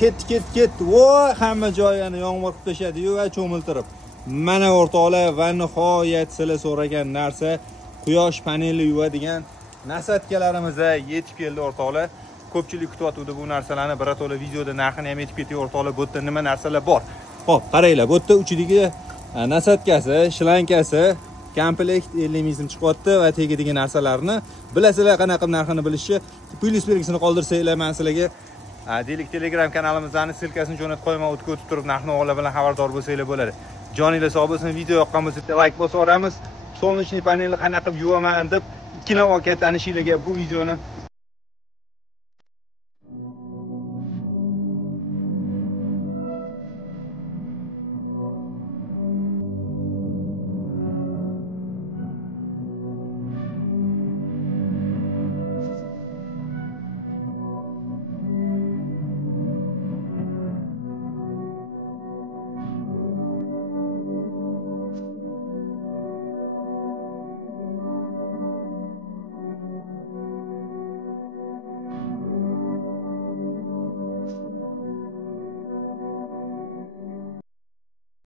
ketdi. Voy, hamma joyini yomg'ir qilib tashadi-yu va cho'miltirib. Mana o'rtoqlar va nihoyat sizlar so'ragan narsa quyosh paneli yuvadigan nasatkalarimiz yetib keldi o'rtoqlar. Ko'pchilik kutyapti bu narsalarni, birato'la videoda narxini ham aytib ketiyor o'rtoqlar. Bu yerda nima narsalar bor? Xo'p, qaranglar, bu yerda uchidagi nasatkasi, shlankasi, komplekt 50 ming chiqyapti va tegidagi narsalarni bilasizlar, qanaqa narxini bilishni, plyus belgisini qoldirsanglar, men sizlarga deylik Telegram kanalimizning silkasini jo'natib qo'yaman, o'tib turib narx-navolar bilan xabardor bo'lsanglar bo'ladi. Joninglar sog' bo'lsin, video yoqqan bo'lsa like bosib yuboramiz. Solnechniy panelni qanaqa yuvaman deb ikki navoga tanishinglarga bu videoni